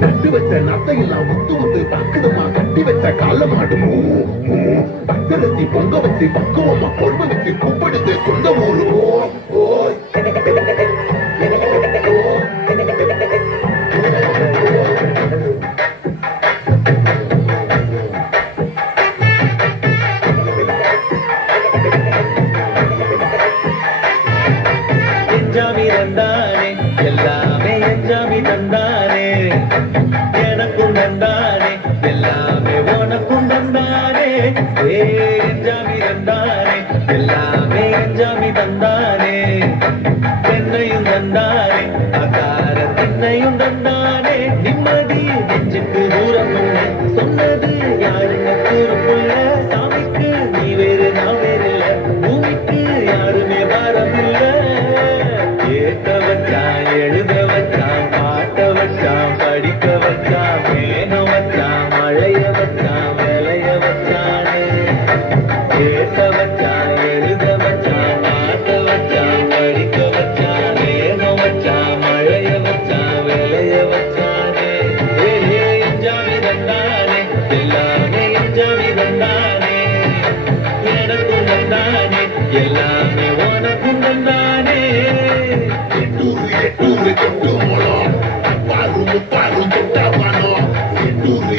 கட்டி வச்ச நத்தையெல்லாம் முத்து முத்து பக்குதமா கட்டி வச்ச காலமாடு பச்சரிசி பொங்க வச்சு பக்குவமா கொண்டு வச்சு கூப்பிடுது சொந்த ஊரு தந்தானே எல்லாமே எஞ்சாமி தந்தானே எனக்கும் தந்தானே எல்லாமே உனக்கும் தந்தானே எஞ்சாமி தந்தானே எல்லாமே எஞ்சாமி தந்தானே என்னையும் தந்தானே அகார திண்ணையும் தந்தானே நிம்மதி நெஞ்சுக்கு தூரம் சொன்னது யாருங்க கூறுக்குள்ள சாமிக்கு நீ வேறு நான் வேறு இல்ல பூமிக்கு யாருமே பாரம் இல்ல ஏத்த வச்சான் எழுத வச்சான் பாட்ட வச்சான் படிக்க வச்சான் மேக வச்சான் மழைய வச்சான் விளைய வச்சானே ஏத்த வச்சான் எழுத வச்சான் பாட்ட வச்சான் படிக்க வச்சான் மேக வச்சான் மழைய வச்சான் விளைய வச்சானே எஞ்சாமி தந்தானே எல்லாமே எஞ்சாமி தந்தானே எனக்கும் தந்தானே எல்லாமே உனக்கும் தந்தானே எட்டூரு கொட்டு மூலம் பாரும் தொட்டாவானோ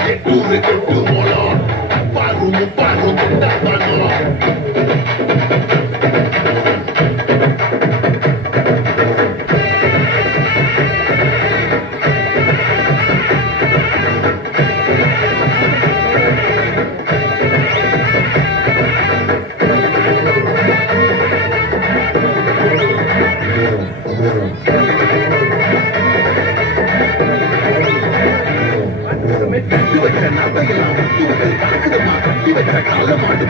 எட்டூரு கொட்டு மூலம் பாரும் தொட்டாவானோ கட்டி வச்ச நத்தையெல்லாம் முத்து முத்து பக்குதமா கட்டி வச்ச காலமாடு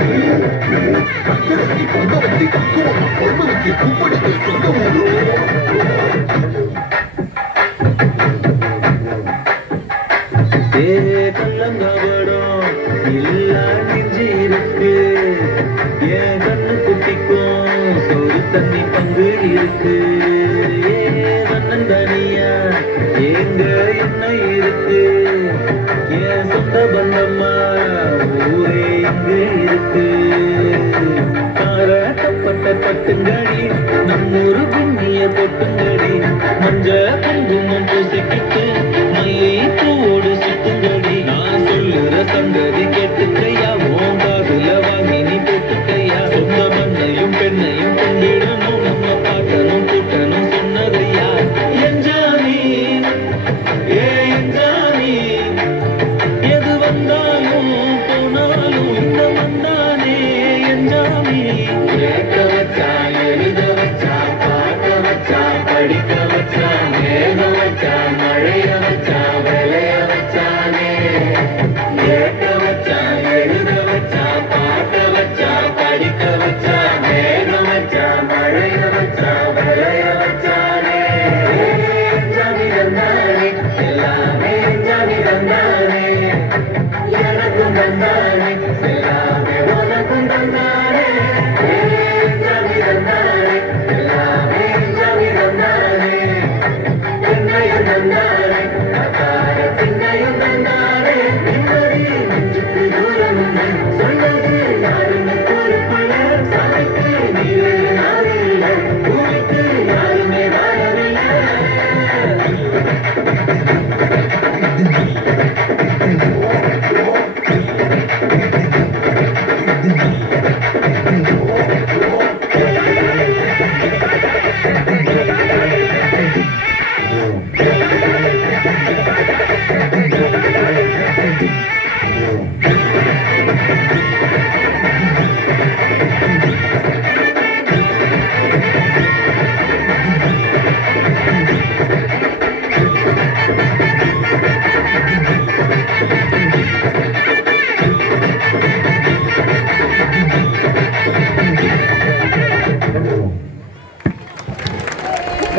பச்சரிசி பொங்க வச்சு பக்குவமா கொண்டு வச்சு கூப்பிடுது சொந்த ஊரு கல்லங்கபடம் இல்ல நெஞ்சு இருக்கு என் கண்ணு குட்டிக்கும் சோறு தண்ணி பங்கு இருக்கு தனியா எங்க என்ன இருக்கு என் சொந்த பந்தம்மா ஊரே எங்க இருக்கு பாராட்டப்பட்ட தட்டுங்கடி நம்மூரு புண்ணிய பொட்டுங்கடி மஞ்ச குங்குமம் பூசிக்கிட்டு மல்லி பூவோடு சுத்துங்கடி நான் சொல்லுற சங்கதி கேட்டுக்கையா ஓம் காதுல வாங்கி நீ போட்டுக்கையா சொந்த மண்ணையும் பெண்ணையும் கொண்டிடணும் நம்ம பாட்டனும் கூட்டணும் சொன்னதையா எஞ்சாமி எஞ்சாமி எது வந்தாலும் போனாலும் இந்த வந்தானே எஞ்சாமி கேட்க வச்சான் எழுத வச்சான் பாட்ட வச்சான் படிக்க வச்சான் மேக வச்சான் மழைய வச்சான் விளைய வச்சானே கேட்க வச்சான் எழுத வச்சான் பாட்ட வச்சான் படிக்க வச்சான் மேக வச்சான் மழைய வச்சான் விளைய வச்சானே எஞ்சாமி தந்தானே எல்லாமே எஞ்சாமி தந்தானே எனக்கும் தந்தானே எல்லாமே உனக்கும் தந்தானே எஞ்சாமி தந்தானே எல்லாமே எஞ்சாமி தந்தானே என்னையும் தந்தானே அகார திண்ணையும் தந்தானே நிம்மதி நெஞ்சுக்கு தூரம் சொன்னது யாருமே கூறுக்குள்ள சாமிக்கு நீ வேறு நான் இல்லை பூமிக்கு யாருமே வாழவில்லை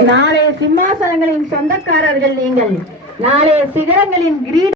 நாளைய சிம்மாசனங்களின் சொந்தக்காரர்கள் நீங்கள், நாளைய சிகரங்களின் கிரீட